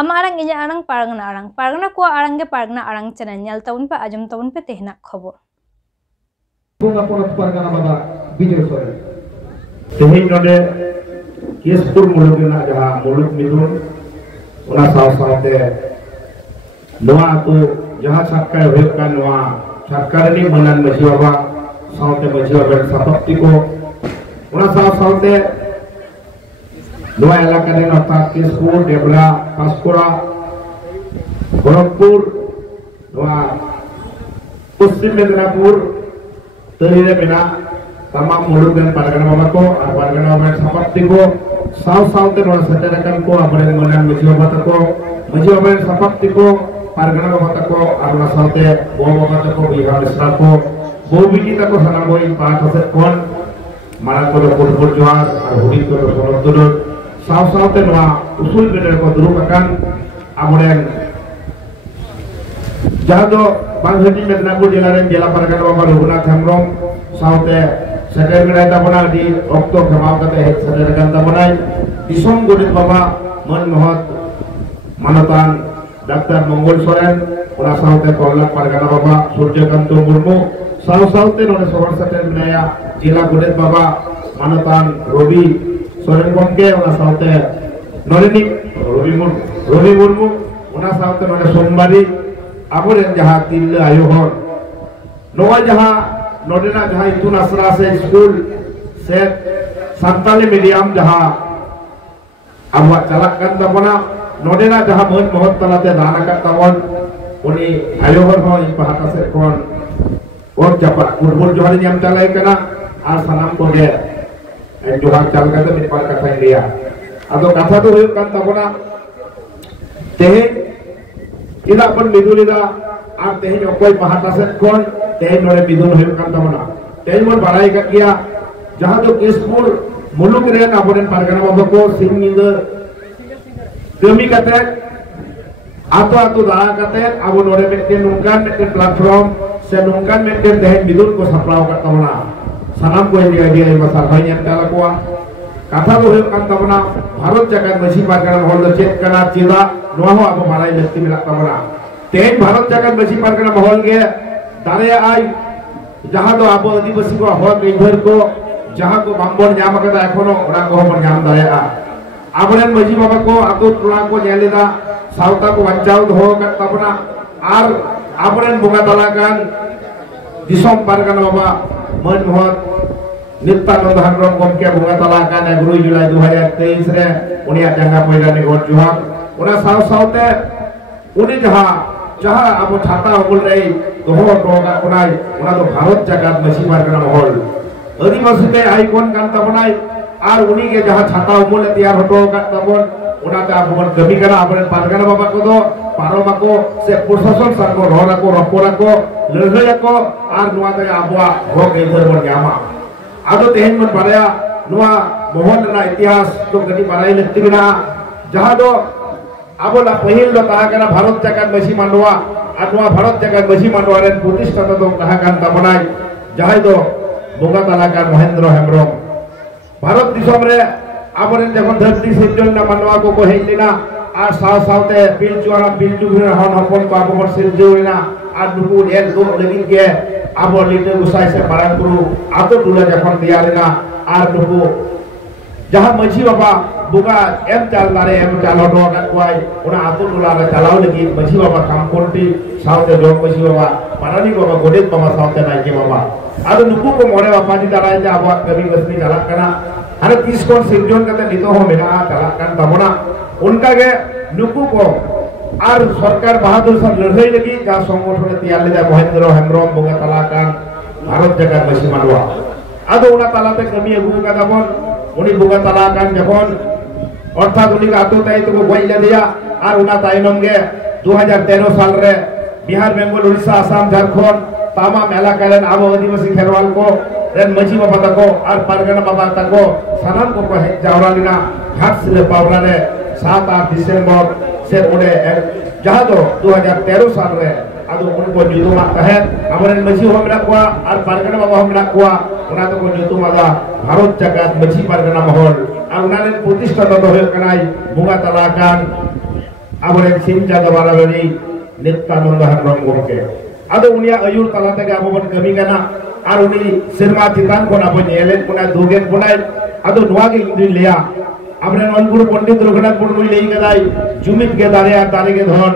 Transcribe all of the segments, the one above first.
Ama arang inya arang pargana ko arang ge pargana arang channel nyal taun pe ajum taun pe tehna khobor bunga ponat pargana baba Bijoy Soren tehin node Kespur mulugna jaha muluk midun ona saw-sawte noa tu jaha sarkar hoykan noa sarkar ni manan maji baba sawte maji baba sapakti ko ona saw-sawte noa elaka den orthat Kespur Debra Paskura Gorakhpur noa Paschim Medinapur terire mena tamam muluk dan pargana baba ko ar pargana baba sapakti ko saw-sawte noa seterakan ko abaren manan maji baba ko maji baba sapakti ko pargana baba ko ar noa sawte bo baba ko bihar isra ko bo biji ko sanam boi paat aset kon maran ko purpur johar ar hudi ko sonot turut saw-sawte noa usul bener ko durukakan abaren jado Banghati Medinapur Jilaren Jela Pargana Baba Raghunath Hembrong sawte seter gede tabona di okto kemau kate seter kan tabona disom godit baba man mohot manatan Dr. Mongol Soren ona sawte kolak Pargana Baba Suryakanto Murmu saw-sawte none sohor seter binaya Jila godit baba manatan Robi Soren Gomke ona sawte norenik Robi Murmu ona sawte none Sombari aburen jaha tilde ayohon noa jaha nodena jaha itun asra se school se santali medium jaha abuat calakkan tabona nodena jaha mohon talate danakat tabon uni ayohon ho ipahata se kon or japa kurbul johar nyam calai kana ar sanam ko ge johar calkate mitpar katha dia ado katha to huyuk kan tabona tehe tidak pun midulida ar tehin okoi pahata set kon tehin nore midul huyuk kan tamana tehin mon barai kat kia jaha to Kespur muluk ren aboren pargana baba ko singinde demi kate ato dara kate abo nore meten nungkan meten platform se nungkan meten tehin midul ko saplau kat tamana sanam ko dia masar hanya tala ko kata to huyuk kan tamana Bharat jagat maji pargana mohol do chet kana chida noa ho abo marai lekti milak tamana तेज भारत जगत बसी परगना महल के दारे आई जहां तो abo आदिवासी को हक इधर को जहां को बांबन नाम कदा एखोनो ओना को बन नाम दारेआ आबरेन मजी बाबा को आतो टोला को नेलेदा सावता को बचाव दो का तबना आर आबरेन बुगा तलाकान दिसम परगना बाबा मन महत नित्यानंद हेम्ब्रम गमके बुगा तलाकान 11 जुलाई 2023 रे उनिया जंगा पहिला नि गोट जुहा ओना सावते उनी जहां अब छाता बोल रही दोहो टोगा कोनाय ओना तो भारत जगत मसी परगना महल आदिवासी के आइकन कान तबनाय आर उनी के जहां छाता बोल तैयार हटो का तबन ओना ता बन गमी करा आपन परगना बाबा को दो पारोमा को से प्रशासन सर को रोना को रपोरा को लड़या को आर नुआ ते आबवा हो के इधर बन यामा आदो तेहन मन बारया नुआ महल ना इतिहास तो गति बाराई लगती बिना जहां दो abola pahil do tahakana Bharat jagat basi mandwa atwa Bharat jagat basi mandwa ren putistata do tahakan tamonai jahai do boga talakan Mahendra Hembrong Bharat disom re aboren jokhon dharti sirjon na mandwa ko ko heilina ar saw-sawte pilchu hira hon hopon ko abor sirjoina ar duku el do legin ge abor lite usai se parangpuru ato dula jokhon diarina ar duku jaha maji baba buka chal dare chal hoto kat kuai ona atur dula le chalau lagi maji baba kamporti saute jom maji baba parani baba godit baba saute naike baba adu nuku ko more baba di dara ja abak kami basni jalak kana are 30 kon sirjon kate nito ho mena jalak kan tabona unka ge nuku ko ar sarkar bahadur sab ladhai lagi ja songgothone tiyar le ja Mahendra Hembrong buka talakan Bharat jagat basi mandwa adu ona talate kami agu ka tabon uni buka talakan jokhon অর্থাৎ উনি আততায়িত को বইলা দিয়া আর উনা তাইনম গে 2013 সাল রে বিহার বেঙ্গল উড়িষ্যা আসাম ঝাড়খণ্ড তামাম এলাকারেন আবো আদিবাসী খেরওয়াল को रेन मजी बाबा तको और परगना बाबा तको सानाम को जावरालिना घाट सिले पावराने 7-8 दिसंबर से उड़े जहां तो 2013 साल रे आदो उनको जुतुमा कहे हमरे मजी हो मेरा को और परगना बाबा हो मेरा को उना तो जुतुमा दा भारत जगत मजी परगना महल और उनाने प्रतिष्ठा तो होय Kanai बुगा तलाकान aboren sinja gabarabari Nityananda Hembrong gomke ado unia ayur tala tege abo bon kami kana ar uni serma chitan kon abo nyelen puna dugen punai ado noa ge indi leya amre nonguru Pandit Raghunath Murmu lei gadai jumit ge dare ar dare ge dhon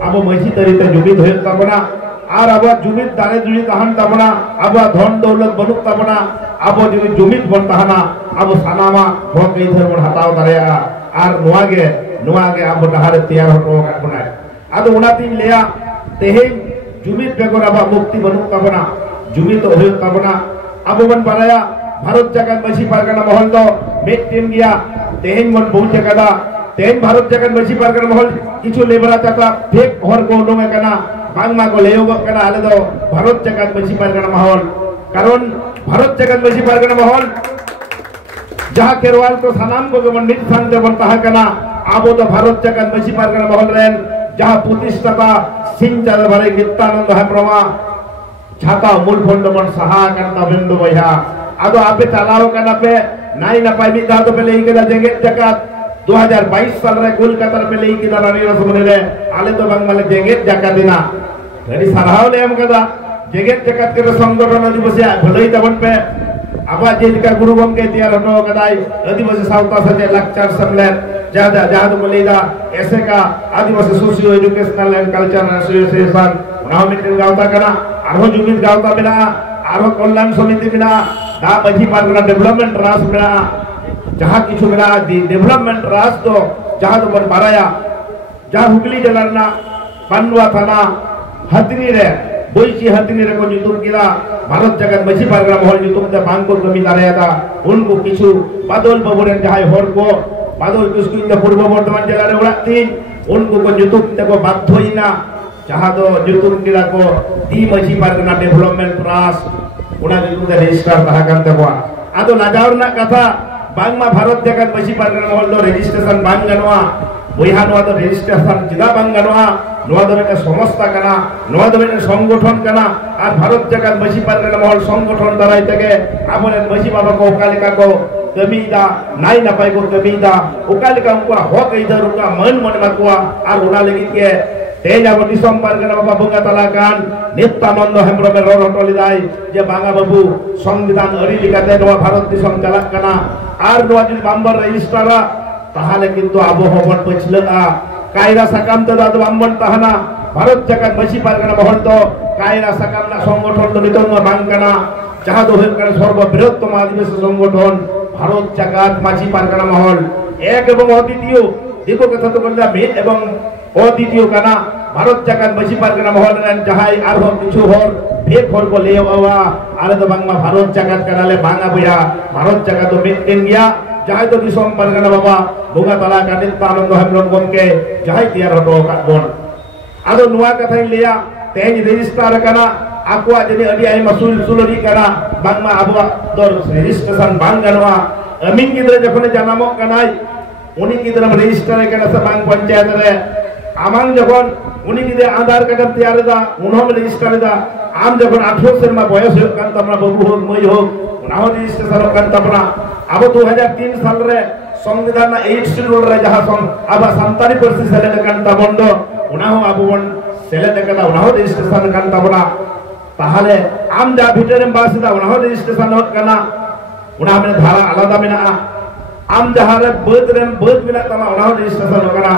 abo maisi tarite jumit hoye tabona আর আবার জমির দারে জুড়ি তাহান তাবনা আবার ধন দৌলত বনুক তাবনা আবার যদি জমিত বন তাহানা আবো সানামা ভক এই ধর্ম হাতাও দারেয়া আর নোয়াগে আবো তাহারে তৈয়ার হতো কাটবনায় আদো উনাতিন লেয়া তেহেন জমিত বেগর আবার মুক্তি বনুক তাবনা জমিত হয়ে তাবনা আবো বন বানায়া ভারত জাগান মাসি পারগানা মহল তো মেকটিন গিয়া তেহেন মন পৌঁছে কাদা তেহেন ভারত জাগান মাসি পারগানা মহল কিছু লেবরা চাতা ফেক হর কো নোংে কানা বাংলা को लेयोगक कना आले दो भारत जगत मसी पारगना महल कारण भारत जगत मसी पारगना महल जहां केरवाल को सानाम को गमन मित सांते बन ताहा कना आबो तो भारत जगत मसी पारगना महल रेन जहां प्रतिष्ठाता सिंजा बारे नित्यानंद हेम्ब्रमा छाता मूल फंडमन सहा करता बिंदु बया आदो आपे चलाओ कना पे नाई ना पाई मिदा तो पहले इकेदा जेगेत जगत 2022 साल रे कोलकाता पे लेई की दारानी रसमने रे आले तो बांग्लादेश जेगेत जगत दिना jadi sarhau le am kada jeget jagat ke संगठन दिवस भलई तबन पे आबा जेलिका गुरु गमके तियार हनो कदाई आदिवासी साउता सजे लेक्चर सम्मेलन जादा जाद मलेदा ऐसे का Adivasi socio educational and cultural association उना मीटिंग गावता कना आरो जुमित गावता बिना आरो कल्याण समिति बिना दा मझी पारगना डेवलपमेंट रास बिना जहां किछु बिना डेवलपमेंट रास तो जहां तो बन बाराया जहां हुगली जलाना पांडवा थाना हतनी रे बोईची हतनी रे को नितुम किला भारत जगत मसी पारगना महल नितुम ते बांको कमी दारेदा उनको किछु बादल बबुरेन जहाय हर को बादल किसु इन पूर्व बर्धमान जिला रे उड़ाती उनको को नितुम ते को बाध्योइना जहां तो नितुम किला को दी मसी पारगना डेवलपमेंट ट्रस्ट उना नितुम ते रजिस्टर ताहा कांते को आदो लाजावरना कथा बांगमा भारत जगत मसी पारगना महल लो रजिस्ट्रेशन बांग गनवा বইহা নোয়া তো রেজিস্ট্রেশন চিদা বাং গানোয়া নোয়া দরে সংস্থা কানা নোয়া দরে সংগঠন কানা আর ভারত জাগাত মসি পারগানা মহল সংগঠন দ্বারাই থেকে আমনে মসি বাবা কো কালিকা কো কমিদা নাই না পাই কো কমিদা ওকালিকা উনকো হক ইদার উনকা মন মনে মাকুয়া আর ওনা লাগি কে তেজ আবো দিসম পারগানা বাবা বঙ্গা তালাকান নিত্যানন্দ হেমব্রমের রটলি দাই যে বাঙা বাবু সংবিধান আরি লিখাতে নোয়া ভারত দিসম চালাক কানা আর নোয়া যদি বাম্বার রেজিস্ট্রারা তাহলে কিন্তু আবহাওয়ার পছলতা কায়রা সাকাম তো দাদু বাম্বন তাহানা ভারত জাগাত মসি পারগানা মহল তো কায়রা সাকাম না সংগঠন তো নিতন্ন বাংকানা যাহা তো হয়ে কারণে সর্ববৃহত্তম আদিবাসী সংগঠন ভারত জাগাত মসি পারগানা মহল এক এবং অদ্বিতীয় দেখো কথা তো বললা মেন এবং অদ্বিতীয় কানা ভারত জাগাত মসি পারগানা মহল রেন যাহাই আর কিছু হর ফেক হর को ले आवा आले तो बांगमा भारत জাগাত কানালে বাঙা বইয়া ভারত জাগাত তো মেন গিয়া जहां तो दिसम पारगाना बाबा बोगा तला का नित्यानंद हेमब्रम गमके जहां तैयार हतो काबन आदो नुआ कथा लिया तेज रजिस्ट्रार कना आकुआ जने अडी आई मसूल सुलरी कना बांगमा आबवा दर रजिस्ट्रेशन बांग गनवा अमीन गिदरे जखने जनामो कनाई उनी गिदरे रजिस्ट्रार कना से बांग पंचायत रे आमांग जखन उनी गिदरे आधार कार्ड तैयार दा उनहम रजिस्ट्रार दा आम जखन 18 सेरमा बयस हो कान तमना बाबू हो मई हो उनाहो रजिस्ट्रेशन कान तमना अब 2003 साल रे संविधान 8 शेड्यूल रे जहां अब संतानी परसी सेलेद कान तबंडो उनाहो आबवन सेलेद कदा उनाहो रजिस्ट्रेशन कान तबना ताहले आम जा भितरे बासिदा उनाहो रजिस्ट्रेशन होत कना उना में धारा आलादा मेना आम जहां रे बद मेना तमा उनाहो रजिस्ट्रेशन कना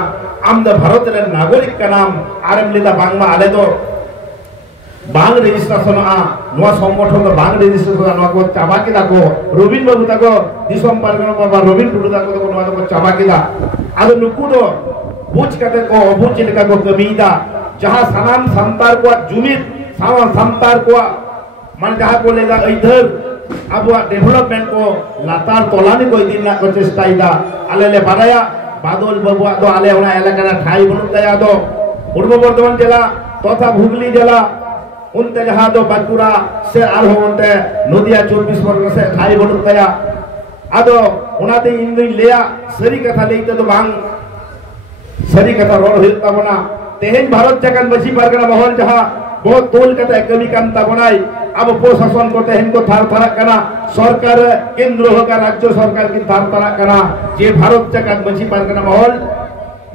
आम द भारत रे नागरिक का नाम आरम लिदा बांगमा आले तो बांग रजिस्ट्रेशन नोआ संगठन तो बांग रजिस्ट्रेशन नोआ को चाबाकी दाको रबिन बाबू ताको दिसम पारगाना बाबा रबिन टुडू ताको तो नोआ को चाबाकी दा आदो नुकु दो बुझ कते को बुझ लेका को कमीदा जहां सनाम संतार को जुमित सावा संतार को मन जहां को लेगा इधर अब डेवलपमेंट को लातार तोलानी को दिन ना को चेष्टाइदा आले ले बाराया बादल बाबू तो आले उना एलाका ठाई बनु दया दो पूर्व बर्धमान जिला तथा हुगली जिला उनते जहां दो बांकुड़ा से आरो उनते नदिया 24 परगना से ठाई बनु दया आदो उनाते इन लेया सरी कथा लेते तो बांग सरी कथा रोड होता बना तेहेन भारत जगत मसी पारगाना महल जहां बहुत तोल कथा कमी कांता बनाई अब प्रशासन को तेहेन को थार थारा कना सरकार केंद्र होगा राज्य सरकार की थार थारा कना जे भारत जगत मसी पारगाना महल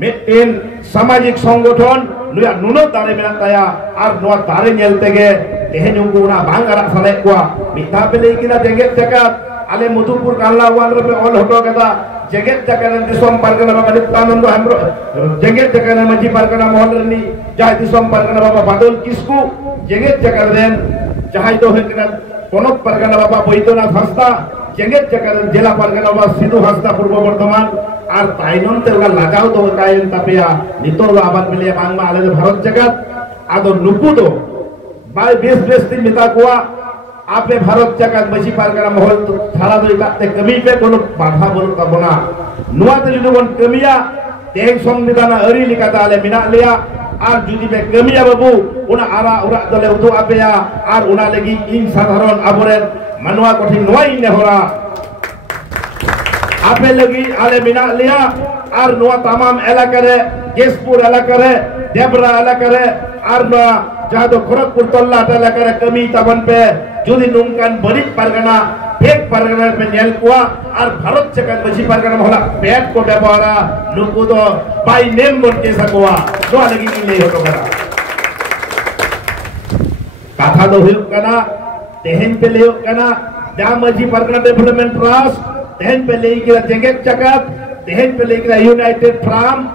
मिट्टिन सामाजिक संगठन नुया नुनो दारे मेना ताया आर नुआ दारे नेल तेगे तेहेन उनको उना बांग आरा साले कुआ मिता पे लेकिन जेगेत जगत आले मधुपुर काला वाल रे ऑल हटो कदा जेगेत जगत दिसोम पारगना बाबा नित्यानंद हमरो जेगेत जगत मजी पारगना मोहल्लनी जाय दिसोम पारगना बाबा बादल किसकु जेगेत जगत रेन जाय दो हेकना कोनक पारगना बाबा बैद्यनाथ हस्ता जेगेत जगत जिला पारगना बाबा सिधु हस्ता पूर्व बर्धमान আর তাইনন তে ওরা লাগাও তো কাইন তাপিয়া নিতো আবার মিলে বাংলা আলে ভারত জগৎ আদো নুকু তো বাই বেশ বেশ দিন মিতা কোয়া আপে ভারত জগৎ বেশি পারগানা মহল থালা দই কাতে কমি পে কোনো বাধা বল কাবনা নুয়াতে যদি বন কমিয়া দেশ সংবিধান আরি লিকাতা আলে মিনা লিয়া আর যদি বে কমিয়া বাবু ওনা আরা ওরা দলে উদু আপেয়া আর ওনা লাগি ইন সাধারণ আবরের মানওয়া কঠিন নয় নেহরা आपे लगी आले मिना लिया और नुआ तमाम एलाकारे केसपुर एलाकारे देबरा एलाकारे और नुआ जहाँ तो खड़गपुर तल्ला एलाकारे कमी तबन पे जुदी नुमकान बरिक परगना फेक परगना पे नेल कुआ और भारत जगत बची परगना मोहला पेट को व्यवहारा नुकु तो बाई नेम बन के सकुआ नुआ लगी मिले हो तो करा कथा तो हुई कना तेहन पे ले कना जहाँ मजी परगना डेवलपमेंट ट्रस्ट तेहन पे ले किरा जेगेत जगत तेहन पे ले किरा यूनाइटेड फ्राम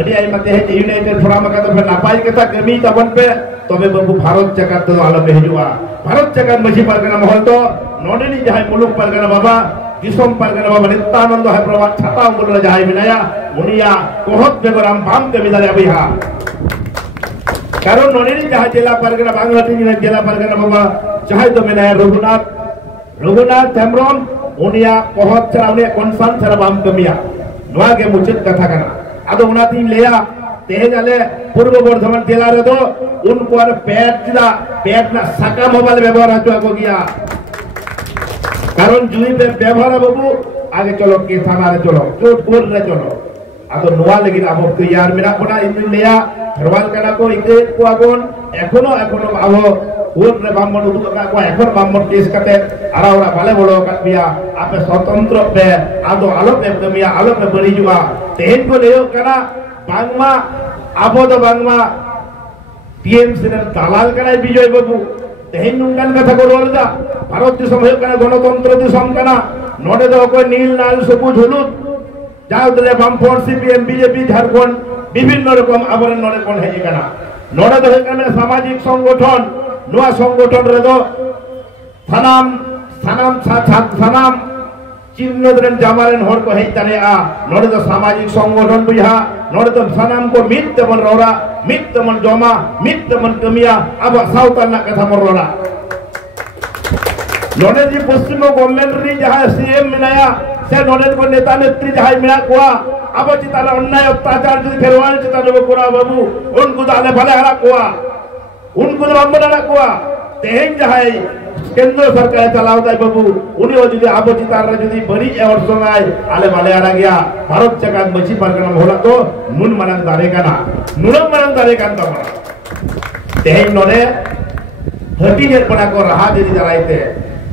अड़ी आई मते है यूनाइटेड फ्राम का तो नापाई के था कमी तबन पे तबे बाबू भारत जगत तो आलो बेजुआ भारत जगत मजी परगना महल तो नोनेनी जहां मुलुक परगना बाबा दिसोम परगना बाबा नित्यानंद है प्रवाद छाता बोल जहां मिनाया मुनिया कोहत बेगराम बाम कमी दाले अबिहा कारण नोनेनी जहां जिला परगना बांग्लादेश जिला परगना बाबा जहां तो मिनाया रघुनाथ हेम्ब्रम उनिया कोहत चला उनिया कॉन्सर्न चला बाम कमिया नुआ के मुचित कथा करना आदो उनाती लेया तेहे जाले पूर्व बर्धमान जिला रे दो उनको अरे पेट ना सका मोबाइल व्यवहार हचो को गया कारण जुई पे व्यवहार बाबू आगे चलो के थाना रे चलो चोट बोल रे चलो आदो नुआ लेकिन अब तो यार मेरा बड़ा इन लेया हरवाल कना को इके को आगोन एखोनो आबो उन रे बामन उदु का को एखोन बामन केस काते आरा ओरा बाले बोलो काबिया आपे स्वतंत्र पे आदो आलो पे कमिया आलो पे बड़ी जुआ तेहन को लेयो कना बांगमा आबो दो बांगमा टीएमसी ने दालाल कना विजय बाबू तेहन नुंगान कथा को रोलदा भारत दिसम होय कना गणतंत्र दिसम कना नोडे दो को नील नाल सबुज हलुद जाओ दले बामफोर सीपीएम बीजेपी झारखंड विभिन्न रकम आबरन नोडे कोन हेजी कना नोडे दो कना सामाजिक संगठन नुआ संगठन रे दो सनाम चिन्हद्रेन जामारेन हर को हेज ताने आ नोडे दो सामाजिक संगठन बुझा नोडे दो सनाम को मित तमन रोरा मित तमन जमा मित तमन कमिया अब साउथन ना कथा मर रोला नोडे जी पश्चिम गवर्नमेंट री जहां सीएम मिनाया से नोडे को नेता नेत्री जहां मिना कोआ अब चिताला अन्याय अत्याचार जो फेरवाल चिताले कोरा बाबू उनको दाले भले हरा कोआ उनको रंबना कोआ तेहन जहां केंद्र सरकार चलावता है बाबू उन्हीं और जुदी आबो चितार जुदी बड़ी एवं सोंगाय आले वाले आ गया भारत जगत मची परगना होला तो नुन मनन दारे काना नुनम मनन दारे कान तो तेहन नोने हटी ने पड़ा को रहा देरी जराइते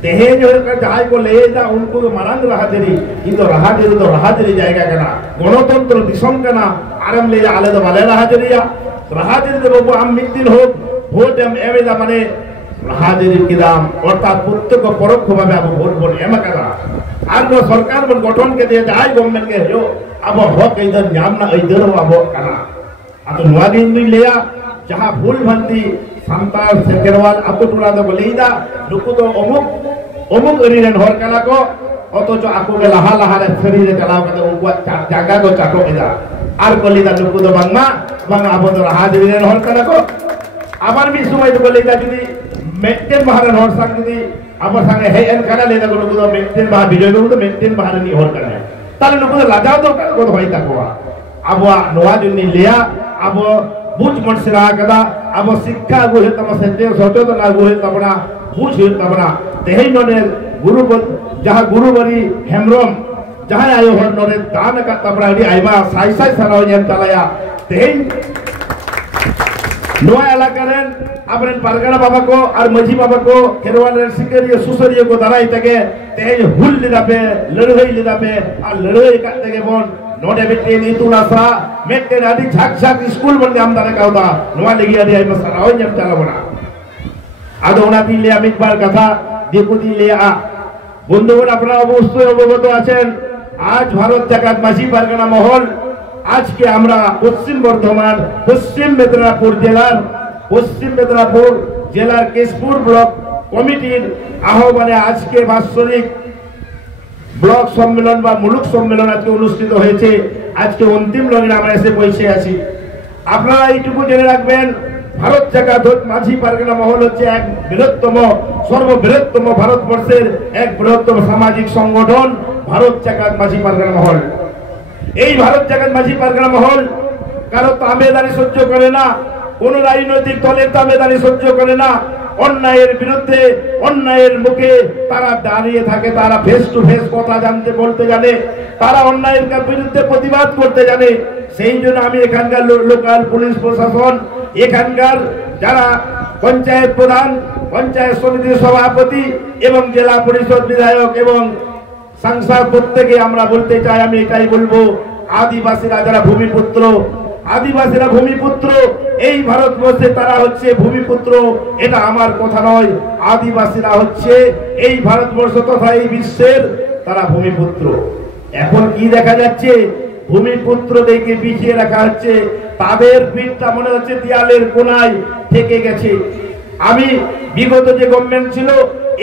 तेहन जो का जहां को ले जा उनको मनन रहा देरी ई तो रहा देरी जाएगा काना गणतंत्र दिसम काना आराम ले आले तो वाले रहा देरिया रहा देरी तो बाबू हम मिदिन हो ভোট এমেদা মানে রাহাদেরি কিদাম অর্থাৎ প্রত্যক্ষ পরোক্ষ ভাবে আবো ভোট বন এমাকাদা আর নো সরকার বন গঠন কে দিয়ে যাই গভর্নমেন্ট কে হলো আবো হক ইদার নামনা ইদার আবো কানা আতো নোয়াদিন দুই লিয়া যাহা ভুল ভ্রান্তি সান্তাল সেকেরওয়াল আতো টুলা দো বলেইদা নুকু তো অমুক এরিরেন হর কানা কো অথচ আকো কে লাহা লাহা রে শরীরে চালাও কাতে উনকো জায়গা কো চাটো এদা আর কলিদা নুকু তো বাংমা আবো তো রাহাদেরিরেন হর কানা কো আবার বি সময় তো বলে যা যদি মেন্টেন বাহারেন হর সাং যদি আবার সঙ্গে হে এন কানা লেদা কোনো কোনো মেন্টেন বাহার বিজয় করব তো মেন্টেন বাহার নি হর কানা তাহলে নুকু তো লাজাও তো কোনো হয় তাকোয়া আবো নোয়া জুনি লিয়া আবো বুঝ মনসরা কদা আবো শিক্ষা গুহে তম সত্য সচেতন গুহে তমনা বুঝ হে তমনা তেহে ননে গুরুবরি হেমরম जहां आयो हर नोरे दान का तबरा डी आइमा साई सराव जेम तलाया तेहे नोआ एलाकारेन आपरेन पारगाना बाबा को और मजी बाबा को खेरवाल सिकरिया सुसरिया को दराई तके तेहे हुल लिदा पे लड़हई लिदा पे और लड़हई काटे के बोन नोडे मिट्टी नीतू नासा मिट्टी नादी झाक झाक स्कूल बंदे हम दाने का होता नुआ लगी आदि आई मसाला हो जम चला बना आदो उना ती लिया मिट बार कथा दिपुती लिया बंधुगण अपना अवश्य अवगत आছেন आज भारत জাকাত মাঝি পারগানা মহল আজকে আমরা পশ্চিম বর্ধমান পশ্চিম মেদিনীপুর জেলার কেশপুর ব্লক কমিটির আহ্বানে আজকে বাৎসরিক ব্লক সম্মেলন বা মুলুক সম্মেলন আজকে অনুষ্ঠিত হয়েছে আজকে অন্তিম লগ্নে আমরা এসে বসে আছি আপনারা এইটুকু জেনে রাখবেন ভারত জাকাত মাঝি পারগানা মহল হচ্ছে এক বৃহত্তম সর্ববৃহত্তম ভারতবর্ষের এক বৃহত্তম সামাজিক সংগঠন ভারত জাকাত মাঝি পারগানা মহল এই ভারত জাকাত মাঝি পারগানা মহল কারো তাবেদারি সহ্য করে না কোন রাজনৈতিক দলের তাবেদারি সহ্য করে না অন্যায়ের বিরুদ্ধে অন্যায়ের মুখে তারা দাঁড়িয়ে থাকে তারা ফেস টু ফেস কথা বলতে জানে তারা অন্যায়ের বিরুদ্ধে প্রতিবাদ করতে জানে সেই জন্য আমি এখানকার লোকাল পুলিশ প্রশাসন এখানকার যারা পঞ্চায়েত প্রধান পঞ্চায়েত সমিতির সভাপতি এবং জেলা পরিষদ বিধায়ক এবং সাংসদ প্রত্যেকে আমরা বলতে চাই আমি এটাই বলবো আদিবাসীরা যারা ভূমিপুত্র আদিবাসীরা ভূমিপুত্র এই ভারতবর্ষে তারা হচ্ছে ভূমিপুত্র এটা আমার কথা নয় আদিবাসীরা হচ্ছে এই ভারতবর্ষ তথা এই বিশ্বের তারা ভূমিপুত্র এখন কি দেখা যাচ্ছে ভূমিপুত্রদেরকে পিছিয়ে রাখা হচ্ছে তাদের পিঠটা মনে হচ্ছে দেয়ালের কোনায় থেকে গেছে আমি বিগত যে গভর্নমেন্ট ছিল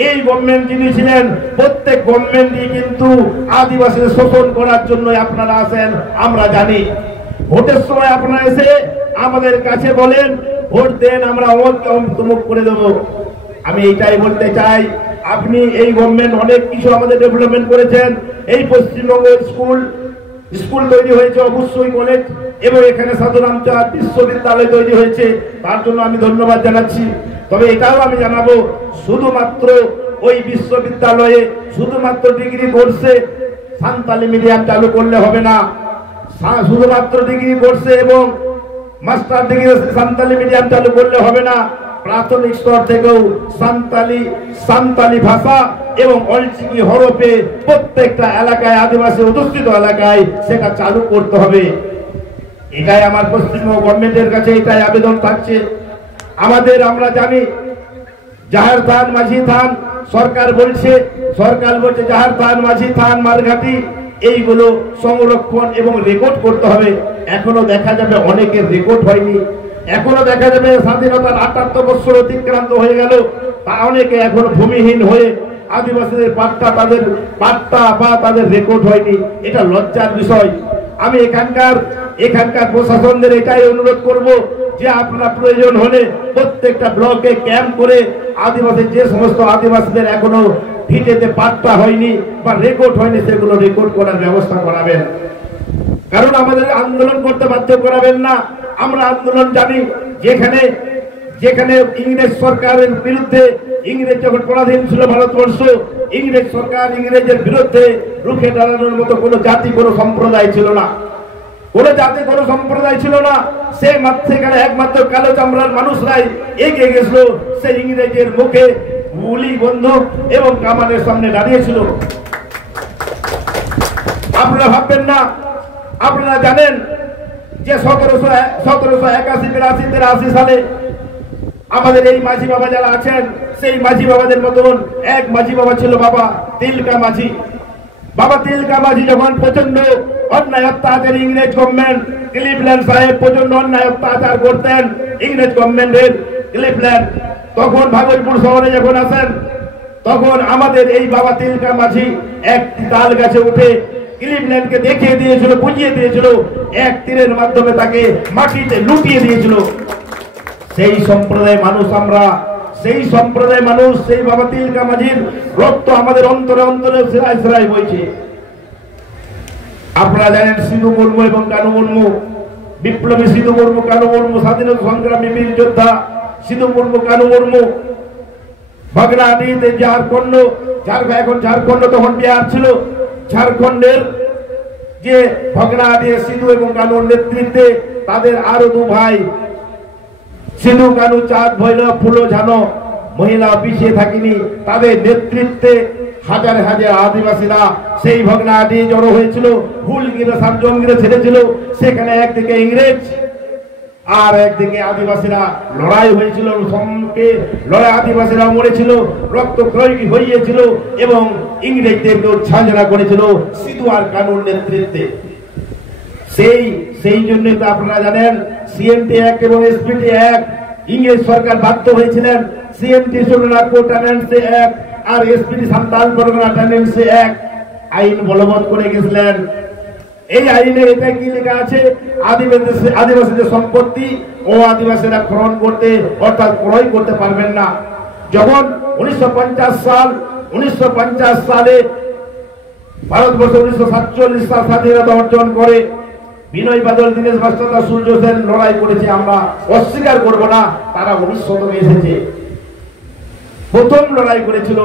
এই গভর্নমেন্ট যিনি ছিলেন প্রত্যেক গভর্নমেন্টই কিন্তু আদিবাসীদের শোষণ করার জন্য আপনারা আসেন আমরা জানি ভোটের সময় আপনারা এসে আমাদের কাছে বলেন ভোট দেন আমরা অমুক করে দেবো আমি এইটাই বলতে চাই আপনি এই গভর্নমেন্ট অনেক কিছু আমাদের ডেভেলপমেন্ট করেছেন এই পশ্চিমবঙ্গের স্কুল তৈরি হয়েছে অবশ্যই কলেজ এবং এখানে সাধু রামচাঁদ বিশ্ববিদ্যালয় তৈরি হয়েছে তার জন্য আমি ধন্যবাদ জানাচ্ছি তবে এটাও আমি জানাবো শুধুমাত্র ওই বিশ্ববিদ্যালয়ে শুধুমাত্র ডিগ্রি কোর্সে সান্তালি মিডিয়াম চালু করলে হবে না শুধুমাত্র ডিগ্রি কোর্সে এবং মাস্টার ডিগ্রি সান্তালি মিডিয়াম চালু করলে হবে না প্রাথমিক স্তর থেকেও সান্তালি ভাষা এবং অলচিকি হরফে প্রত্যেকটা এলাকায় আদিবাসী অধ্যুষিত এলাকায় সেটা চালু করতে হবে এটাই আমার পশ্চিমবঙ্গ গভর্নমেন্টের কাছে এটাই আবেদন থাকছে আমাদের আমরা জানি জাহার থান মাঝি থান সরকার বলছে জাহার থান মাঝি থান মারঘাটি এইগুলো সংরক্ষণ এবং রেকর্ড করতে হবে এখনো দেখা যাবে অনেকের রেকর্ড হয়নি এখনো দেখা যাবে স্বাধীনতার ৭৮ বছর অতিক্রান্ত হয়ে গেল তা অনেকে এখনো ভূমিহীন হয়ে আদিবাসীদের পাট্টা বা তাদের রেকর্ড হয়নি এটা লজ্জার বিষয় আমি এখানকার প্রশাসনদের এটাই অনুরোধ করব যে আপনারা প্রয়োজন হলে প্রত্যেকটা ব্লকে ক্যাম্প করে আদিবাসী যে সমস্ত আদিবাসীদের এখনো ভিটেতে পাট্টা হয়নি বা রেকর্ড হয়নি সেগুলো রেকর্ড করার ব্যবস্থা করাবেন কারণ আমাদের আন্দোলন করতে বাধ্য করাবেন না আমরা আন্দোলন জানি যেখানে ইংরেজ সরকারের বিরুদ্ধে ইংরেজ যখন পরাধীন ছিল ভারতবর্ষ ইংরেজ সরকার ইংরেজের বিরুদ্ধে রুখে দাঁড়ানোর মতো কোনো জাতি কোনো সম্প্রদায় ছিল না সেখানে একমাত্র কালো চামড়ার মানুষরাই এগিয়ে গেছিল সেই ইংরেজের মুখে গুলি বন্দুক এবং কামানের সামনে দাঁড়িয়েছিল আপনারা ভাববেন না আপনারা জানেন যে 1781-82 সালে আমাদের এই মাঝি বাবা যারা আছেন সেই মাঝি বাবাদের মতন এক মাঝি বাবা ছিল বাবা তিলকা মাঝি যখন প্রচন্ড অন্যায় অত্যাচার ইংরেজ গভর্নমেন্ট ক্লিভল্যান্ড সাহেব প্রচন্ড অন্যায় অত্যাচার করতেন ইংরেজ গভর্নমেন্টের ক্লিভল্যান্ড তখন ভাগলপুর শহরে যখন আসেন তখন আমাদের এই বাবা তিলকা মাঝি একটি তাল গাছে উঠে ক্লিভল্যান্ডকে দেখিয়ে দিয়েছিল বুঝিয়ে দিয়েছিল এক তীরের মাধ্যমে তাকে মাটিতে লুটিয়ে দিয়েছিল সেই সম্প্রদায় মানুষ সেই বাবা তিলকা মাঝির রক্ত আমাদের অন্তরে অন্তরে শিরায় শিরায় বইছে আপনারা জানেন সিধু মুর্মু এবং কানু মুর্মু বিপ্লবী সিধু মুর্মু কানু মুর্মু স্বাধীনতা সংগ্রামী বীর যোদ্ধা সিধু মুর্মু কানু মুর্মু বাগনাআটিতে এখন ঝাড়খণ্ড তখন বিহার ছিল ঝাড়খণ্ডের যে ভগনাআটি সিধু এবং কানুর নেতৃত্বে তাদের আরো দু ভাই সিধু কানু চাঁদ ভৈরব ফুলো ঝানো মহিলা পিছিয়ে থাকিনি তাদের নেতৃত্বে হাজার হাজার আদিবাসীরা সেই ভগ্নাটি জড়ো হয়েছিল, হুলগিরে জঙ্গিরে ছেড়েছিল। সেখানে একদিকে ইংরেজ আর একদিকে আদিবাসীরা লড়াই হয়েছিল, সঙ্গে লড়াই আদিবাসীরা মরেছিল, রক্তক্ষয়ী হয়েছিল এবং ইংরেজদেরকে ছাঁচড়া করেছিল সিধু আর কানুর নেতৃত্বে। সেই জন্য তো আপনারা জানেন সিএমটি অ্যাক্ট এবং এসপিটি অ্যাক্ট, ইংরেজ সরকার বাধ্য হয়েছিলেন সিএমটি সোনারপুর টেনেন্সি অ্যাক্ট আর SPT Santal Pargana tenancy act আইন বলবৎ করে গেছিলেন। এই আইনে এটা কি লেখা আছে? আদিবাসীদের সম্পত্তি ও আদিবাসীরা গ্রহণ করতে অর্থাৎ ক্রয় করতে পারবেন না। যখন 1950 সালে ভারতবর্ষ 1947 সাল স্বাধীনতা অর্জন করে, বিনয় বাদল, দীনেশ মাস্টার, সূর্য সেন লড়াই করেছে, আমরা অস্বীকার করব না। তারা 19 শতকে এসেছে। প্রথম লড়াই করেছিল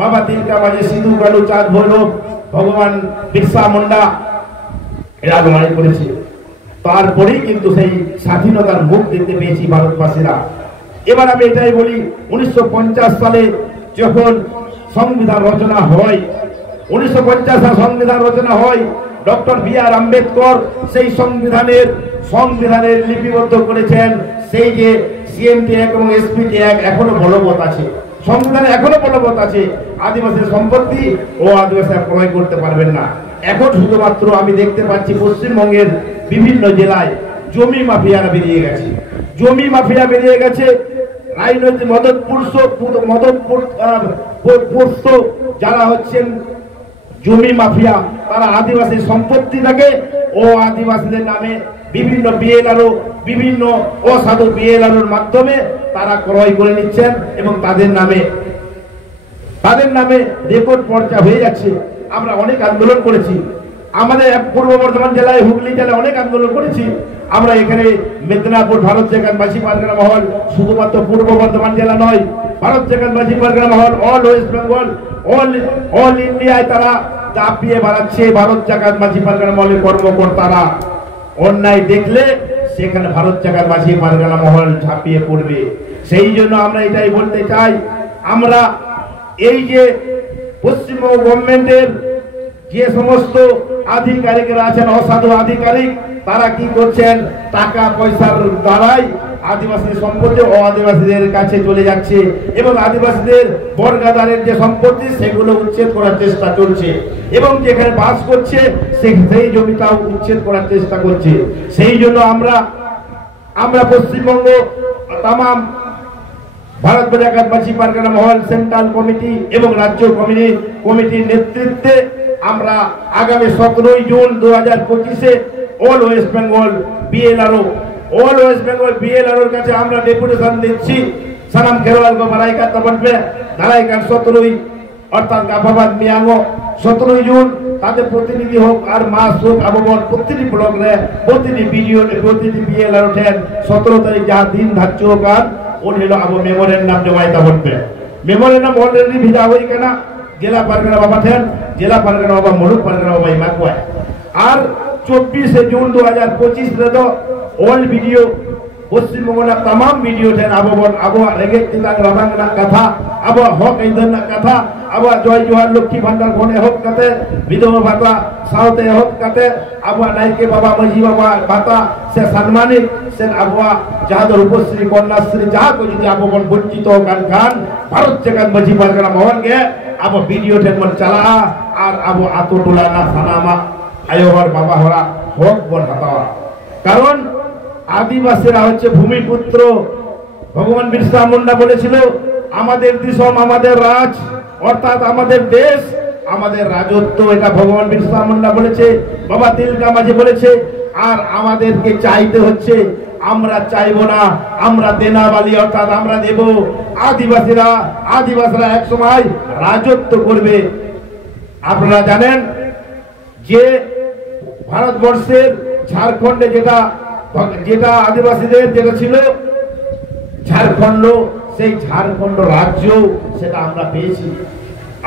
বাবা তিলকা মাঝি, সিধু কানু, চাঁদ ভৈরব, ভগবান বিরসা মুন্ডা, এরা লড়াই করেছে। তারপরেই কিন্তু সেই স্বাধীনতার মুখ দেখতে পেয়েছি ভারতবাসীরা। এবার আমি এটাই বলি, 1950 সালে যখন সংবিধান রচনা হয়, 1950 সালে সংবিধান রচনা হয়, ডক্টর বি.আর. আম্বেদকর সেই সংবিধানের লিপিবদ্ধ করেছেন। সেই যে সিএমটি অ্যাক্ট এবং এসপিটি অ্যাক্ট এখনো বলবৎ আছে, সংবিধানে এখনো বলবৎ আছে। আদিবাসীর সম্পত্তি ও আদিবাসীরা ক্রয় করতে পারবেন না। এখন শুধুমাত্র আমি দেখতে পাচ্ছি পশ্চিমবঙ্গের বিভিন্ন জেলায় জমি মাফিয়ারা বেরিয়ে গেছে, রাজনৈতিক মদতপুষ্ট যারা হচ্ছেন জমি মাফিয়া, তারা আদিবাসী সম্পত্তি থাকে ও আদিবাসীদের নামে বিভিন্ন বিএলআরও, বিভিন্ন অসাধু বিএলআরওর মাধ্যমে তারা ক্রয় করে নিচ্ছেন এবং তাদের নামে রেকর্ড পর্চা হয়ে যাচ্ছে। আমরা অনেক আন্দোলন করেছি, আমাদের পূর্ব বর্ধমান জেলায়, হুগলি জেলায় অনেক আন্দোলন করেছি। আমরা এখানে মেদিনীপুর ভারত জাগানবাসী পারগানা মহল, শুধুমাত্র পূর্ব বর্ধমান জেলা নয়, ভারত জাগানবাসী পারগানা মহল অল ওয়েস্ট বেঙ্গল, অল ইন্ডিয়ায় তারা চাপিয়ে বাড়াচ্ছে। ভারত জাগানবাসী পারগানা মহলের কর্মকর্তারা অন্যায় দেখলে সেখানে ভারত জাগানবাসী পারগানা মহল ঝাঁপিয়ে পড়বে। সেই জন্য আমরা এটাই বলতে চাই, আমরা এই যে পশ্চিমবঙ্গ গভর্নমেন্টের যে সমস্ত আধিকারিকরা আছেন, অসাধু আধিকারিক, তারা কি করছেন? টাকা পয়সার দ্বারাই আদিবাসী সম্পত্তি ও আদিবাসীদের কাছে চলে যাচ্ছে এবং আদিবাসীদের বর্গাদারের যে সম্পত্তি সেগুলো উচ্ছেদ করার চেষ্টা চলছে এবং যেখানে বাস করছে সেই জমিটাও উচ্ছেদ করার চেষ্টা করছে। সেই জন্য আমরা পশ্চিমবঙ্গ তামাম ভারত জাগানবাসী পারগানা মহল, সেন্ট্রাল কমিটি এবং রাজ্য কমিটির নেতৃত্বে আমরা আগামী 17 জুন 2025-এ অল ওয়েস্ট বেঙ্গল বিএলআরওর কাছে আমরা ডেপুটেশন দিচ্ছি। সানাম খেরওয়াল को बधाई का तबन पे ढाई का 17 অর্থাৎ গাফাবাদ মিয়াঙ্গো 17 জুন তাদের প্রতিনিধি হোক আর মাস হোক আবহাওয়ার প্রতিটি ব্লক রে প্রতিটি ভিডিও প্রতিটি বিএলআর ওঠেন 17 তারিখ যা দিন ধার্য হোক আর उन हेलो अब मेमोरेंडम जमाई तबन पे मेमोरेंडम ऑलरेडी भेजा हुई केना जिला परगना बाबा थे, जिला परगना बाबा मुलुक परगना बाबा इमाकुआ और 24 जून 2025 रे तो ऑल वीडियो পশ্চিমবঙ্গের तमाम वीडियो थे अब रेगे तिलांग राबांगना कथा अब हक इंधन कथा अब जय जोहार लक्ष्मी भंडार कोने हक कते विधवा भाता साउते हक कते अब नायके बाबा मजी बाबा भाता से सम्मानित से अब जहाँ रूपश्री कन्याश्री जहाँ को यदि अब वंचित गान भारत जगत मजी परगना महल के अब वीडियो थे मन चला और अब आतो टोला ना सानामा आयोहर बाबा हरा हक बन हतावा कारण আদিবাসীরা হচ্ছে ভূমিপুত্র। ভগবান বিরসা মুন্ডা বলেছিল আমাদের দিশম আমাদের রাজ অর্থাৎ আমাদের দেশ আমাদের রাজত্ব, এটা ভগবান বিরসা মুন্ডা বলেছে, বাবা তিলকা মাঝি বলেছে। আর আমাদেরকে চাইতে হচ্ছে, আমরা চাইবো না, আমরা দেনাবালি অর্থাৎ আমরা দেব। আদিবাসীরা এক সময় রাজত্ব করবে। আপনারা জানেন যে ভারতবর্ষের ঝাড়খণ্ডে যেটা আদিবাসীদের যেটা ছিল ঝাড়খণ্ড, সেই ঝাড়খণ্ড রাজ্য সেটা আমরা পেয়েছি।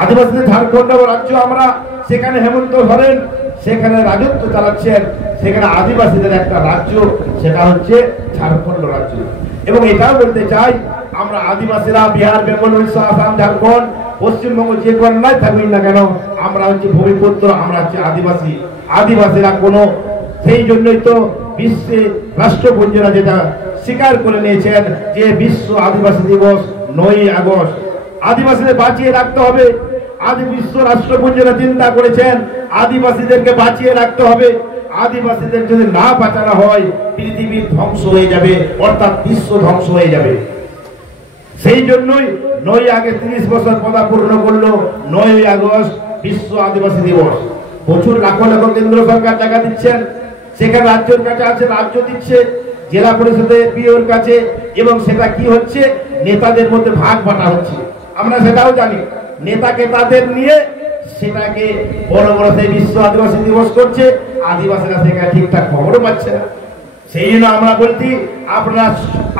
আদিবাসীদের ঝাড়খণ্ড রাজ্য আমরা, সেখানে হেমন্ত সোরেন সেখানে রাজত্ব চালাচ্ছেন, সেখানে আদিবাসীদের একটা রাজ্য সেটা হচ্ছে ঝাড়খণ্ড রাজ্য। এবং এটাও বলতে চাই আমরা আদিবাসীরা বিহার, বেঙ্গল, উড়িষ্যা, আসাম, ঝাড়খণ্ড, পশ্চিমবঙ্গ যে কন্যায় থাকুন না কেন আমরা হচ্ছে ভূমিপুত্র, আমরা হচ্ছে আদিবাসী। আদিবাসীরা কোনো সেই জন্যই তো বিশ্বে রাষ্ট্রপুঞ্জরা যেটা স্বীকার করে নিয়েছেন যে বিশ্ব আদিবাসী দিবস 9ই আগস্ট। আদিবাসীদের বাঁচিয়ে রাখতে হবে। আজ বিশ্ব রাষ্ট্রপুঞ্জরা চিন্তা করেছেন আদিবাসীদেরকে বাঁচিয়ে রাখতে হবে। আদিবাসীদের যদি না বাঁচানো হয় পৃথিবী ধ্বংস হয়ে যাবে, অর্থাৎ বিশ্ব ধ্বংস হয়ে যাবে। সেই জন্যই 9ই আগস্ট 30 বছর পদাপূর্ণ করলো 9ই আগস্ট বিশ্ব আদিবাসী দিবস। প্রচুর লাখ লাখ কেন্দ্র সরকার টাকা দিচ্ছেন, সেখানে রাজ্যের কাছে আছে, রাজ্য দিচ্ছে, জেলা পরিষদে পিওর কাছে, এবং সেটা কি হচ্ছে নেতাদের মধ্যে ভাগ বাটা হচ্ছে। আমরা সেটাও জানি, নেতাকে তাদের নিয়ে সেটাকে বড় বড় সেই বিশ্ব আদিবাসী দিবস করছে, আদিবাসীরা সেখানে ঠিকঠাক খবরও পাচ্ছে না। সেই জন্য আমরা বলছি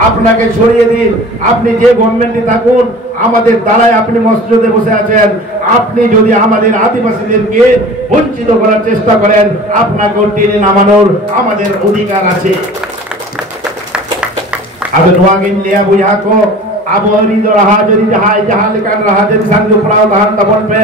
আপনাকে ছড়িয়ে দিন, আপনি যে গভর্নমেন্টে থাকুন আমাদের দ্বারাই আপনি মসজিদে বসে আছেন, আপনি যদি আমাদের আদিবাসীদেরকে বঞ্চিত করার চেষ্টা করেন আপনাকেও টেনে নামানোর আমাদের অধিকার আছে। अब नुआगिन लिया बुझा को अब हरी जो रहा जरी जहां जहां लेकर रहा जरी संग प्राव धान तपन पे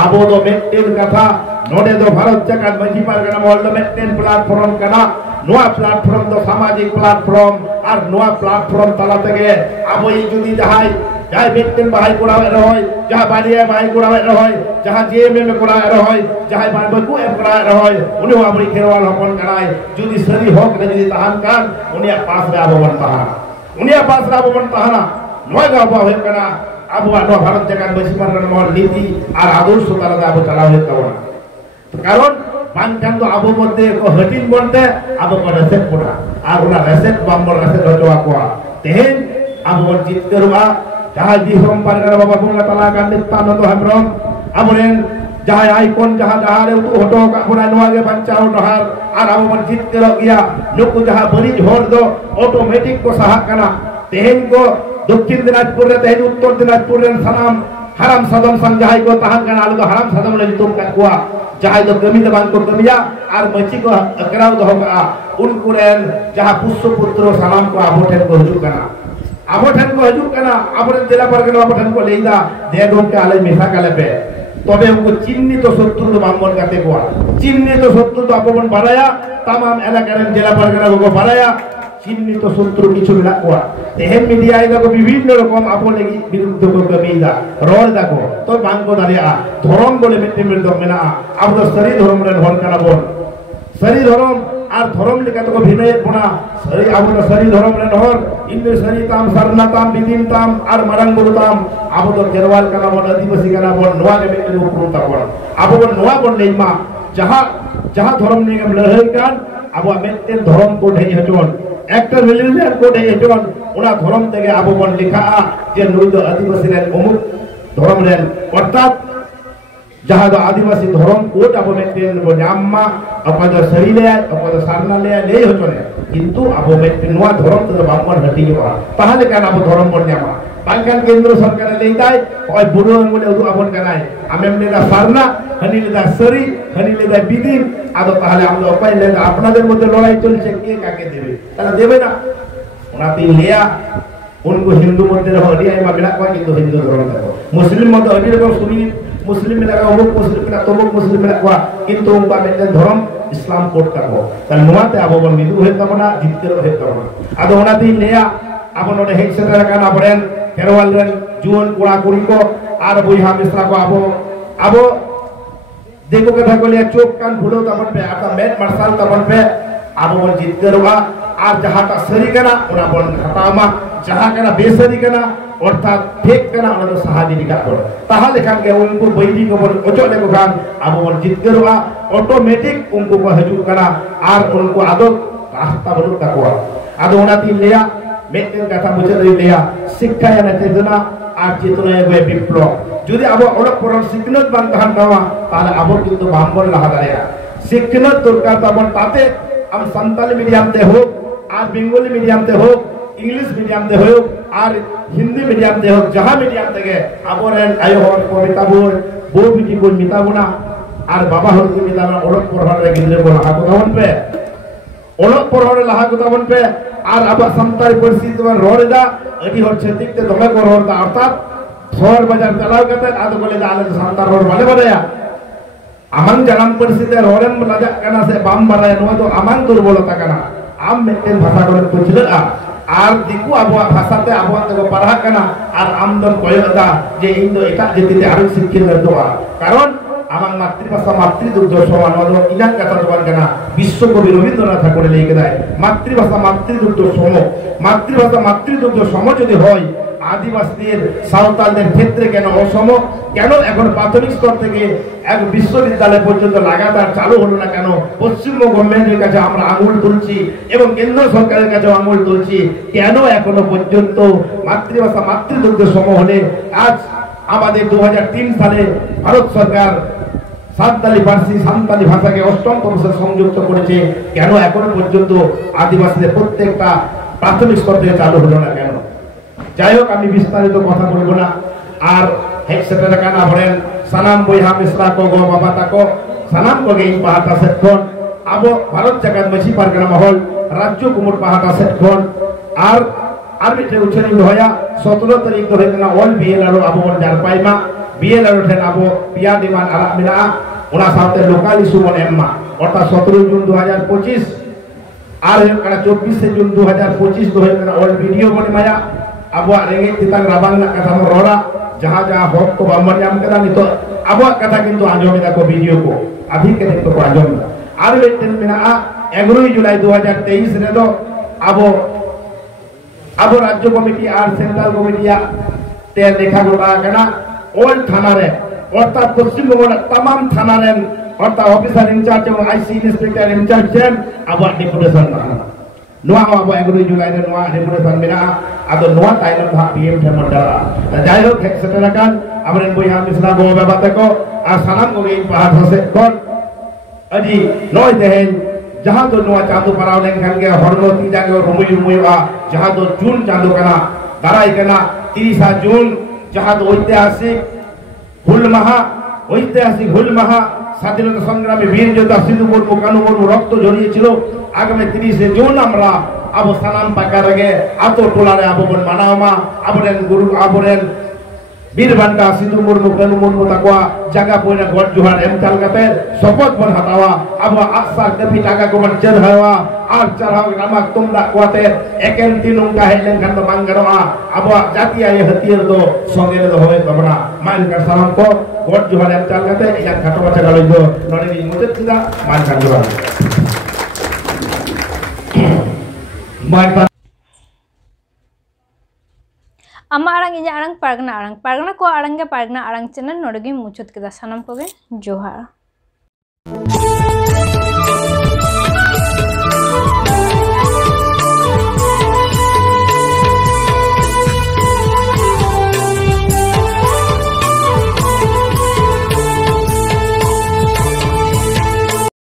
आबो दो मेंटेन कथा नोडे दो भारत जगत मजी परगना मोल दो मेंटेन प्लेटफॉर्म कना नोआ प्लेटफॉर्म दो सामाजिक प्लेटफॉर्म और नोआ प्लेटफॉर्म तला तके आबो ये जुदी जहां जहां मेंटेन बाहाई कोड़ावे रहय जहां बालिया बाहाई कोड़ावे रहय जहां जेएमएम में कोड़ावे रहय जहां बारबकु एम कोड़ावे रहय उनी आबरी खेरवाल हपन कनाय जुदी सरी हक ने जुदी तहान कान उनिया पास रे आबो बन ताहाना उनिया पास रे आबो बन ताहाना नोय गाबो हे कना आबो नो भारत जगत मजी परगना मोल नीति और आदर्श तारा आबो चलाव हे तबना कारण बांचान तो आबो मध्य को हटिन बनते आबो को रेसेट पड़ा और उना रेसेट बम्बर रेसेट हटवा को तेहेन आबो जितकरवा जहां दिसम परगना बाबा बुंगा तला का नित्यानंद हेम्ब्रम आबोरेन जहां आइकन जहां जहां रे तो हटो का पुरा नवागे बंचाओ डहार और आबो मन जितकर गया नुकु जहां बरिज होर दो ऑटोमेटिक को सहा कना तेहेन को दक्षिण दिनाजपुर रे तेहेन उत्तर दिनाजपुर रे सनाम हराम सदम संजाय को तहान कना आलो तो हराम सदम ले तुम का कुआ जहां तो कमी दबान को कमिया और मची को अकराव दो होगा उनको रेन जहां पुष्प पुत्र सलाम को आबोठन को हुजू कना आबोठन को हुजू कना आबोरे जिला परगना आबोठन को लेदा दे गोंके आले मिसा काले पे तबे उनको चिन्हित शत्रु तो बामन काते को चिन्हित शत्रु तो आबोबन बाराया तमाम इलाका रे जिला परगना को बाराया चिन्हित शत्रु किछु मिला को तेहेन मीडिया एगा को विभिन्न रकम आपो लगी विरुद्ध को कमीदा रोड दाको तो बांको दारिया धर्म बोले मिटे मिल दो मेना अब तो सरी धर्म रे हर कना बोल सरी धर्म और धर्म लेका तो भिनय बना सरी अब तो सरी धर्म रे हर इनने सरी ताम सरना ताम बिदिन ताम और मरंग गुरु ताम अब तो केरवाल कना बोल आदिवासी कना बोल नोआ के मिटे उपरू ता बोल अब बोल नोआ बोल लेमा जहां जहां धर्म निगम लहर कान अब मिटे धर्म को ढेई हटोन একটা মিলিয়ন কোটি এজন ওনা ধর্ম থেকে আববন লেখা যে নৈদ আদিবাসী রেন অমুক ধর্ম রেন অর্থাৎ যাহা আদিবাসী ধর্ম কোট আবো মেটেন নাম্মা অপদ শরীরে অপদ সারনালে নেই হচনে কিন্তু আবো মেটেন নোয়া ধর্ম তো বামন হটি গবা তাহলে কেন আবো ধর্ম বন্যামা বাংকান কেন্দ্র সরকার লেইতাই ওই বুড়ো আঙ্গুলে উদু আবন কানাই আমেমলেদা সারনা হনিলেদা সরি হনিলেদা বিদিন আদো তাহলে আমরা উপায় লেদা আপনাদের মধ্যে লড়াই চলছে কে কাকে দেবে তারা দেবে না ওনাতে লিয়া उनको हिंदू मध्य रहो हरिया मा मिला को किंतु हिंदू धर्म को मुस्लिम मध्य हरिया को सुनी मुस्लिम मिला को अमुक मुस्लिम मिला तमुक मुस्लिम मिला को किंतु उनका मेन धर्म इस्लाम कोट का को तन नोते आबो बन मिदु हे तबना जितकर हे तबना आदो ओनाती लिया आबो नोडे हे सेरा काना बरेन केरवाल रन जुवन कोड़ा कुड़ी को आर बुइहा मिश्रा को आबो देखो कथा को लिया चोक कान भुलो तबन पे आता मेट मार्शल तबन पे आबो बन जितकर हुआ আর যাহাটা সরি কানা ওনা বন খাতামা যাহা কানা বেসরি কানা অর্থাৎ ঠিক কানা ওনা তো সাহায্য দিকা করে তাহলে খানকে উनको বৈদি को বন ওচলে को খান আবো বন জিতগরবা অটোমেটিক उनको को হজু কানা আর उनको আদো রাস্তা বলু তাকওয়া আদো ওনাতি লিয়া মেটেন কথা বুঝে লিয়া শিক্ষা এনে চেতনা আর চেতনা এগো বিপ্লব যদি আবো অলক পরন সিকনত বান কান গাওয়া তাহলে আবো কিন্তু বামবন লাহা দাঁড়িয়া সিকনত দরকার তখন তাতে हम संताली मीडियम ते हो आज बेंगोली मीडियम ते हो इंग्लिश मीडियम ते हो और हिंदी मीडियम ते हो जहां मीडियम ते के आबोरेन आयो हर को मिताबुर बो बिटी को मिताबुना और बाबा हर को मिताबुना ओलक परहर रे गिंद्रे को लाहा को तवन पे ओलक परहर लाहा को तवन पे আর আবার সান্তালি পরিস্থিতি রোড়া আদি হর ছতিক তে দমে কো রোড়া অর্থাৎ শহর বাজার চালাও কাতে আদো বলে আলে সান্তার রোড বলে বলেয়া amang jalan परिस्थिति रोडem belajak kana se bam baraya no to amang দুর্বলতা kana am meten bhasha kore puchila আর দিকু আবহাওয়া ভাষাতে আবহাওয়া থেকে পারহা কানা আর আমদন কয়দা যে ইন্দো এটা যেতে আরো শিক্ষিত দোয়া কারণ আমার মাতৃভাষা মাতৃদুগ্ধ সমান হলো ইনার কথা বল কেনা বিশ্বকবি রবীন্দ্রনাথ ঠাকুর লিখে দেয় মাতৃভাষা মাতৃদুগ্ধ সম মাতৃভাষা মাতৃদুগ্ধ সম যদি হয় আদিবাসীদের সাঁওতালদের ক্ষেত্রে কেন অসম কেন এখন প্রাথমিক স্তর থেকে এক বিশ্ববিদ্যালয় পর্যন্ত লাগাতার চালু হলো না কেন পশ্চিমবঙ্গ গভর্নমেন্টের কাছে আমরা আঙুল তুলছি এবং কেন্দ্র সরকারের কাছে আঙুল তুলছি কেন এখনো পর্যন্ত মাতৃভাষা মাতৃদুগ্ধ সম হলে আজ আমাদের 2003 সালে ভারত সরকার সাঁওতালি ফার্সি সাঁওতালি ভাষাকে অষ্টম তমসে সংযুক্ত করেছে কেন এখনো পর্যন্ত আদিবাসীদের প্রত্যেকটা প্রাথমিক স্তর থেকে চালু হলো না কেন যাই হোক আমি বিস্তারিত কথা বলবো না আর হেডসেটের কানা বলেন সানাম বইহা মিশ্রা কো গো বাবা তাকো সানাম কো গেইন পাহাটা সেটখন আবো ভারত জাগাত মাঝি পারগনা মহল রাজ্য কুমুর পাহাটা সেটখন আর মিটে উচ্চনি হয়া 17 তারিখ ধরে না অল বিএলআর আবো বল জার পাইমা বিএলআর ঠেন আবো পিয়া ডিমান আলা মিনা ওনা সাথে লোকাল ইস্যু বল এম্মা অর্থাৎ 17 জুন 2025 আর কানা 24 জুন 2025 ধরে না অল ভিডিও বনি মায়া আবহাওয়া রেগে তিতাং রাবাং না কথা রোড়া जहां जहां हक को बम्बर जाम करा नहीं तो আবহাওয়া কথা কিন্তু আজমে দেখো ভিডিও को अभी के देखो को आजम আর বেটেন মিনা 11 জুলাই 2023 রে তো আবো রাজ্য কমিটি আর সেন্ট্রাল কমিটিয়া তে লেখা গোটা কেনা অল থানা রে অর্থাৎ পশ্চিমবঙ্গের तमाम থানা রে অর্থাৎ অফিসার ইনচার্জ এবং আইসি ইন্সপেক্টর ইনচার্জ দেন আবো ডেপুটেশন বানানো নোয়া আবো 11 জুলাই রে নোয়া ডেপুটেশন মিনা আদো নোয়া তাইলাম ভা পিএম ঠেমডা যাই হোক সেটাকান আমরেন বইহা মিছলা গো বাবাতে কো আর সানাম গো এই পাহাড় হসে কোন আদি নয় দেহেন जहां तो নোয়া চাঁদো পারাও লেনখান গে হরলো তি জাগে রুমুই রুমুইবা जहां तो জুন চাঁদো কানা দারাই কানা 30 জুন जहां तो ঐতিহাসিক হুল মাহা স্বাধীনতা সংগ্রামী বীর যোদ্ধা সিধু মুর্মু কানু মুর্মু রক্ত ঝরিয়েছিল আগামী 30 জুন আমরা আবো সানাম পাকার আগে আতো টোলারে আবো বন মানাওমা আবরেন গুরু আবরেন বীরবান্ডা সিধু মুর্মু কানু মুর্মু তাকওয়া জায়গা পয়না গড জোহার এম চালকাতে শপথ বন হাতাওয়া আবো আকসা দেবী টাকা কোমন চেল হওয়া আর চালাও নামাক তোমরা কোয়াতে একেন তিন উঙ্কা হেলেন খান বাঙ্গারোয়া আবো জাতীয় হতিয়ার তো সঙ্গে তো হবে তোমরা মাইল কার সালাম কো গড জোহার এম চালকাতে ইয়া খাটো বাচ্চা গালই তো নড়ে নি মতে সিধা মাইল কার Johar Ama arang inya arang pargana ko arang ge pargana arang channel nodegi muchut keda sanam koge johar